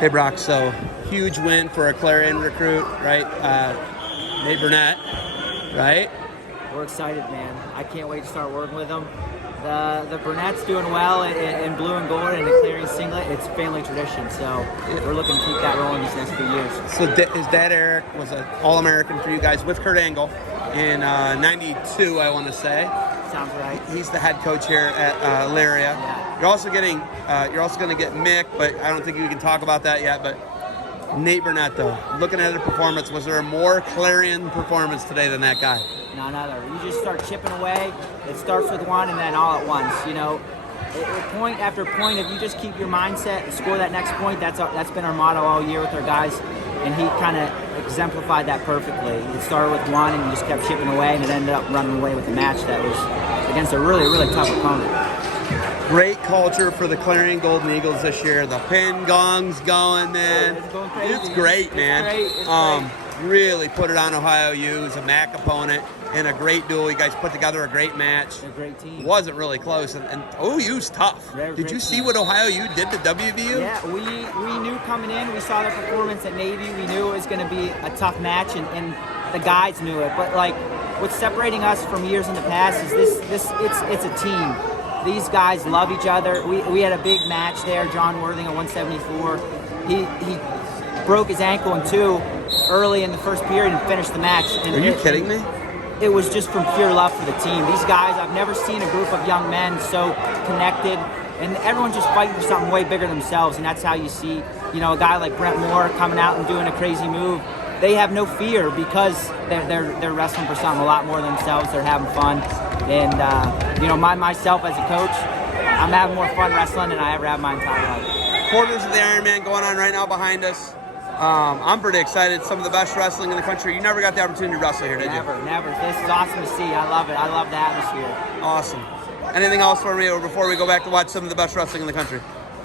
Hey, Brock, so huge win for a Clarion recruit, right? Nate Burnett, right? We're excited, man. I can't wait to start working with them. The Burnett's doing well in blue and gold and the Clarion singlet. It's family tradition, so we're looking to keep that rolling these next few years. So his dad, Eric, was an All-American for you guys with Kurt Angle in 92, I want to say. Sounds right. He's the head coach here at Lyria. Yeah. You're also going to get Mick, but I don't think you can talk about that yet. But Nate Burnett, though, looking at the performance, was there a more Clarion performance today than that guy? None other. You just start chipping away. It starts with one and then all at once. You know, point after point. If you just keep your mindset and score that next point, that's been our motto all year with our guys, and he kind of exemplified that perfectly. It started with one, and you just kept chipping away, and it ended up running away with a match that was against a really, really tough opponent. Great culture for the Clarion Golden Eagles this year. The pin gong's going, man. It's going crazy. It's great, man. It's great. Really put it on Ohio U as a MAC opponent in a great duel. You guys put together a great match. They're a great team. It wasn't really close, and OU's tough. Did you see what Ohio U did to WVU? Yeah, we knew coming in. We saw their performance at Navy. We knew it was going to be a tough match, and the guys knew it. But like, what's separating us from years in the past is it's a team. These guys love each other. We had a big match there. John Worthing at 174. He broke his ankle in two early in the first period and finished the match. And Are you kidding me? It was just from pure love for the team. These guys, I've never seen a group of young men so connected, and everyone's just fighting for something way bigger than themselves. And that's how you see, you know, a guy like Brent Moore coming out and doing a crazy move. They have no fear because they're wrestling for something a lot more than themselves. They're having fun, and you know, myself as a coach, I'm having more fun wrestling than I ever have my entire life. Quarters of the Ironman going on right now behind us. I'm pretty excited. Some of the best wrestling in the country. You never got the opportunity to wrestle here, did you? Never. This is awesome to see. I love it. I love the atmosphere. Awesome. Anything else for me or before we go back to watch some of the best wrestling in the country?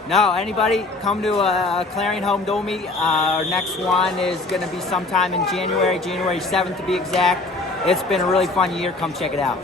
No, anybody come to a Clarion home duel meet. Our next one is going to be sometime in January 7th to be exact. It's been a really fun year. Come check it out.